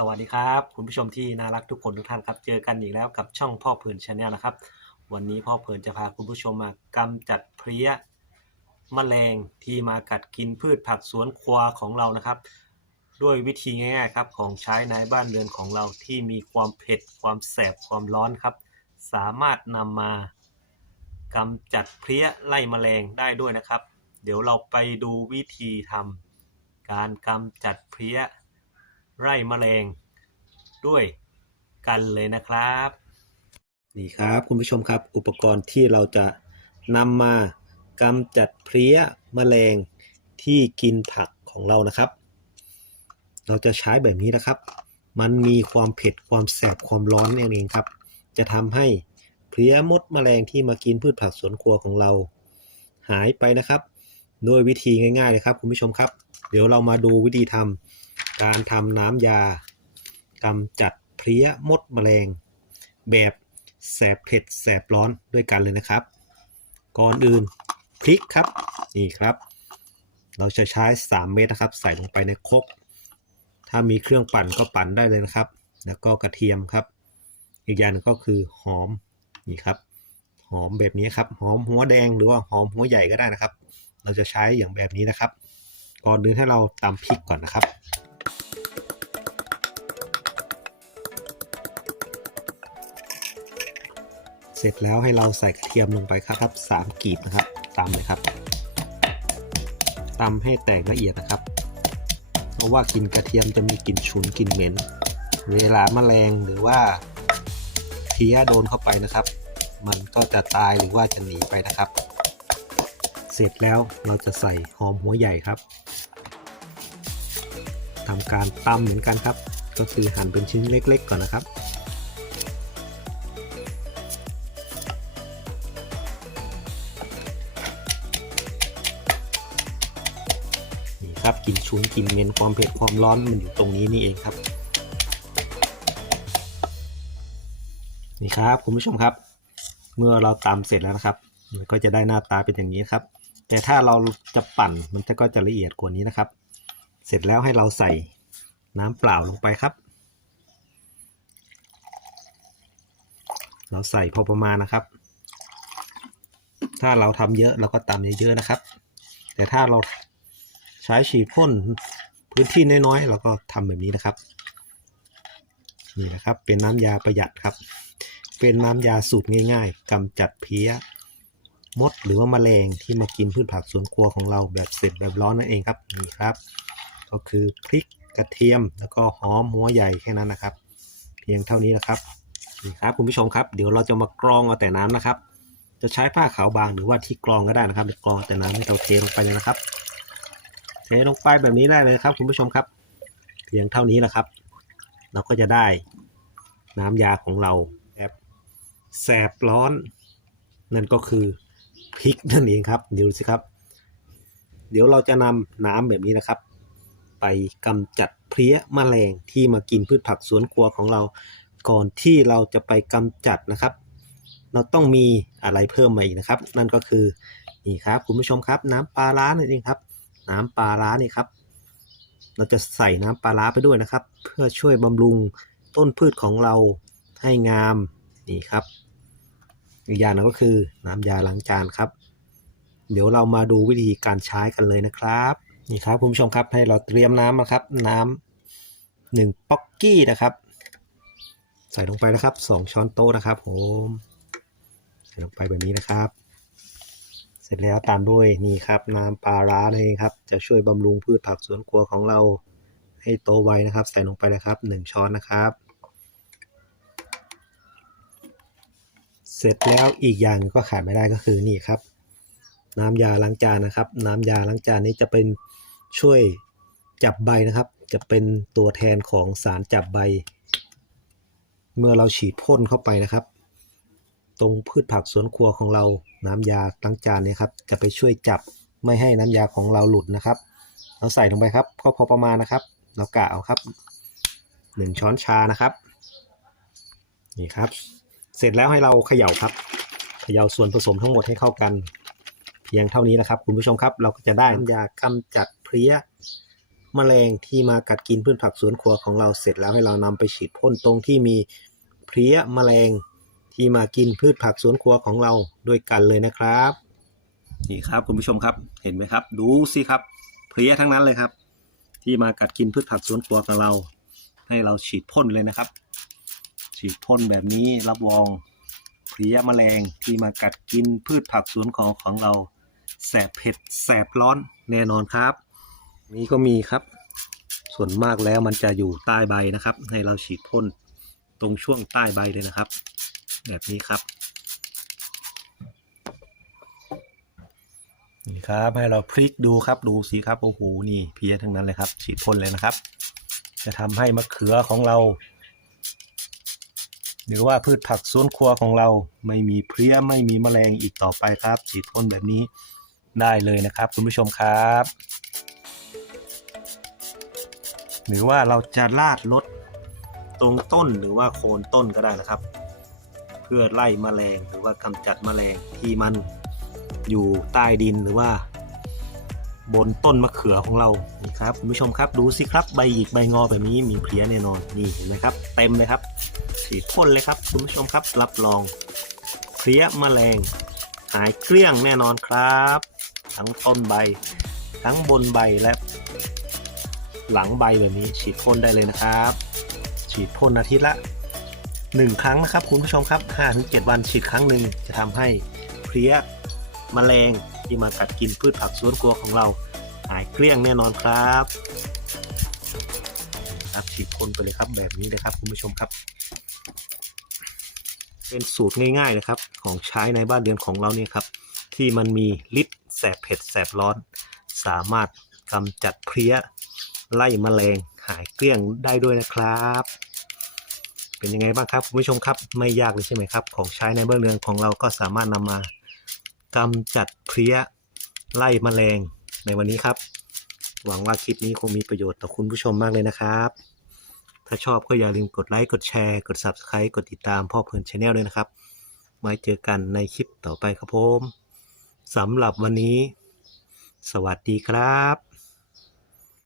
สวัสดีครับ คุณผู้ชมที่น่ารักทุกคนทุกท่านครับ เจอกันอีกแล้วกับช่องพ่อเพลินชาแนลนะครับ วันนี้พ่อเพลินจะพาคุณผู้ชมมากำจัดเพลี้ยแมลงที่มากัดกินพืชผักสวนครัวของเรานะครับ ด้วยวิธีง่ายๆครับของใช้ในบ้านเรือนของเราที่มีความเผ็ดความแสบความร้อนครับ สามารถนำมากำจัดเพลี้ยไล่แมลงได้ด้วยนะครับ เดี๋ยวเราไปดูวิธีทำการกำจัดเพลี้ย ไร่แมลงด้วยกันเลยนะครับ นี่ครับคุณผู้ชมครับ อุปกรณ์ที่เราจะนำมากำจัดเพลี้ยแมลงที่กินผักของเรานะครับ เราจะใช้แบบนี้นะครับ มันมีความเผ็ดความแสบความร้อนนั่นเองครับ จะทำให้เพลี้ยมดแมลงที่มากินพืชผักสวนครัวของเรา หายไปนะครับโดยวิธีง่ายๆเลยครับ คุณผู้ชมครับ เดี๋ยวเรามาดูวิธีทำ การทำน้ำยากำจัดเพลี้ยมดแมลง แบบแสบเผ็ดแสบร้อนด้วยกันเลยนะครับ ก่อนอื่นพริกครับนี่ครับ เราจะใช้ 3 เม็ดนะครับ ใส่ลงไปในครกถ้ามีเครื่องปั่นก็ปั่นได้เลยนะครับ แล้วก็กระเทียมครับ อีกอย่างหนึงก็คือหอมนี่ครับ หอมแบบนี้ครับ หอมหัวแดงหรือว่าหอมหัวใหญ่ก็ได้นะครับ เราจะใช้อย่างแบบนี้นะครับ ก่อนอื่นให้เราตำพริกก่อนนะครับ เสร็จแล้วให้เราใส่กระเทียมลงไปครับสามกีบนะครับตำเลยครับตำให้แตกละเอียดนะครับ เพราะว่ากลิ่นกระเทียมจะมีกลิ่นฉุนกลิ่นเหม็น เวลาแมลงหรือว่าเพี้ยโดนเข้าไปนะครับ มันก็จะตายหรือว่าจะหนีไปนะครับ เสร็จแล้วเราจะใส่หอมหัวใหญ่ครับทำการตำเหมือนกันครับ ก็คือหั่นเป็นชิ้นเล็ก ๆ ก่อนนะครับ ครับกลิ่นฉุนกลิ่นเหม็นความเผ็ดความร้อนมันอยู่ตรงนี้นี่เองครับ นี่ครับคุณผู้ชมครับ เมื่อเราตำเสร็จแล้วนะครับ มันก็จะได้หน้าตาเป็นอย่างนี้ครับ แต่ถ้าเราจะปั่นมันจะก็จะละเอียดกว่านี้นะครับ เสร็จแล้วให้เราใส่น้ำเปล่าลงไปครับ เราใส่พอประมาณนะครับ ถ้าเราทำเยอะเราก็ตำเยอะๆนะครับ แต่ถ้าเรา ใช้ฉีดพ่นพื้นที่น้อยๆเราก็ทำแบบนี้นะครับ นี่นะครับ เป็นน้ำยาประหยัดครับ เป็นน้ำยาสูตรง่าย ๆกำจัดเพี้ยมดหรือว่าแมลงที่มากินพืชผักสวนครัวของเราแบบเสร็จแบบร้อนนั่นเองครับนี่ครับ ก็คือพริกกระเทียมแล้วก็หอมหัวใหญ่แค่นั้นนะครับ เพียงเท่านี้นะครับนี่ครับคุณผู้ชมครับ เดี๋ยวเราจะมากรองเอาแต่น้ำนะครับ จะใช้ผ้าขาวบางหรือว่าที่กรองก็ได้นะครับกรองแต่น้ำให้เราเทลงไปเลยนะครับ เทลงไปแบบนี้ได้เลยครับ คุณผู้ชมครับ เพียงเท่านี้แหละครับ เราก็จะได้น้ำยาของเราแบบแสบร้อน นั่นก็คือพริกนั่นเองครับเดี๋ยวสิครับ เดี๋ยวเราจะนำน้ำแบบนี้นะครับ ไปกำจัดเพลี้ยแมลงที่มากินพืชผักสวนครัวของเรา ก่อนที่เราจะไปกำจัดนะครับ เราต้องมีอะไรเพิ่มมาอีกนะครับ นั่นก็คือนี่ครับคุณผู้ชมครับ น้ำปลาร้านั่นเองครับ น้ำปลาร้านี่ครับ เราจะใส่น้ำปลาร้าไปด้วยนะครับ เพื่อช่วยบำรุงต้นพืชของเราให้งามนี่ครับอีกอย่างหนึงก็คือน้ำยาล้างจานครับ เดี๋ยวเรามาดูวิธีการใช้กันเลยนะครับนี่ครับคุณผู้ชมครับให้เราเตรียมน้ำนะครับ น้ำหนึ่งป๊อกกี้นะครับ ใส่ลงไปนะครับสองช้อนโต๊ะนะครับผมใส่ลงไปแบบนี้นะครับ เสร็จแล้วตามด้วยนี่ครับน้ำปลาร้านเองครับ จะช่วยบำรุงพืชผักสวนครัวของเรา ให้โตไวนะครับ ใส่ลงไปเลยครับหนึ่งช้อนนะครับ เสร็จแล้วอีกอย่างหนึ่งก็ขาดไม่ได้ก็คือนี่ครับ น้ำยาล้างจานนะครับ น้ำยาล้างจานนี้จะเป็นช่วยจับใบนะครับ จะเป็นตัวแทนของสารจับใบ เมื่อเราฉีดพ่นเข้าไปนะครับ ตรงพืชผักสวนครัวของเรา น้ำยาล้างจานเนี่ยครับจะไปช่วยจับไม่ให้น้ำยาของเราหลุดนะครับ เราใส่ลงไปครับก็พอประมาณนะครับ เรากะเอาครับหนึ่งช้อนชานะครับนี่ครับ เสร็จแล้วให้เราเขย่าครับ เขย่าส่วนผสมทั้งหมดให้เข้ากัน เพียงเท่านี้นะครับ คุณผู้ชมครับ เราก็จะได้น้ำยากำจัดเพลี้ยแมลงที่มากัดกินพืชผักสวนครัวของเราเสร็จแล้วให้เรานำไปฉีดพ่นตรงที่มีเพลี้ยแมลง ที่มากินพืชผักสวนครัวของเราด้วยกันเลยนะครับ นี่ครับคุณผู้ชมครับเห็นไหมครับ ดูสิครับเพลี้ยทั้งนั้นเลยครับ ที่มากัดกินพืชผักสวนครัวของเรา ให้เราฉีดพ่นเลยนะครับ ฉีดพ่นแบบนี้รับรองเพลี้ยแมลงที่มากัดกินพืชผักสวนของของเรา แสบเผ็ดแสบร้อนแน่นอนครับ นี่ก็มีครับ ส่วนมากแล้วมันจะอยู่ใต้ใบนะครับ ให้เราฉีดพ่นตรงช่วงใต้ใบเลยนะครับ แบบนี้ครับ นี่ครับให้เราพลิกดูครับดูสิครับโอ้โหนี่เพลียทั้งนั้นเลยครับฉีดพ่นเลยนะครับ จะทำให้มะเขือของเรา หรือว่าพืชผักสวนครัวของเราไม่มีเพลี้ยไม่มีแมลงอีกต่อไปครับ ฉีดพ่นแบบนี้ได้เลยนะครับ คุณผู้ชมครับ หรือว่าเราจะลาดลดตรงต้นหรือว่าโคนต้นก็ได้นะครับ เพื่อไล่แมลงหรือว่ากำจัดแมลงที่มันอยู่ใต้ดินหรือว่า บนต้นมะเขือของเรานี่ครับคุณผู้ชมครับดูสิครับใบหยิกใบงอแบบนี้มีเพลี้ยแน่นอนนี่เห็นไหมครับ เต็มเลยครับฉีดพ่นเลยครับคุณผู้ชมครับรับรองเพลี้ยแมลงหายเกลี้ยงแน่นอนครับ ทั้งต้นใบ ทั้งบนใบและ หลังใบแบบนี้ฉีดพ่นได้เลยนะครับ ฉีดพ่นอาทิตย์ละ 1 ครั้งนะครับคุณผู้ชมครับ5-7 วันฉีดครั้งหนึ่งจะทำให้เพลี้ยแมลงที่มากัดกินพืชผักสวนครัวของเราหายเกลี้ยงแน่นอนครับครับฉีดพ่นไปเลยครับแบบนี้เลยครับคุณผู้ชมครับ เป็นสูตรง่ายๆนะครับของใช้ในบ้านเรือนของเราเนี่ยครับ ที่มันมีฤทธิ์แสบเผ็ดแสบร้อน สามารถกำจัดเพลี้ยไล่แมลงหายเกลี้ยงได้ด้วยนะครับ เป็นยังไงบ้างครับ คุณผู้ชมครับไม่ยากเลยใช่ไหมครับ ของใช้ในบ้านเรือนของเราก็สามารถนำมากำจัดเพลี้ยไล่แมลงในวันนี้ครับ หวังว่าคลิปนี้คงมีประโยชน์ต่อคุณผู้ชมมากเลยนะครับ ถ้าชอบก็อย่าลืมกดไลค์กดแชร์กด Subscribe กดติดตามพ่อเพลินชาแนลด้วยนะครับไว้เจอกันในคลิปต่อไปครับผมสำหรับวันนี้ สวัสดีครับ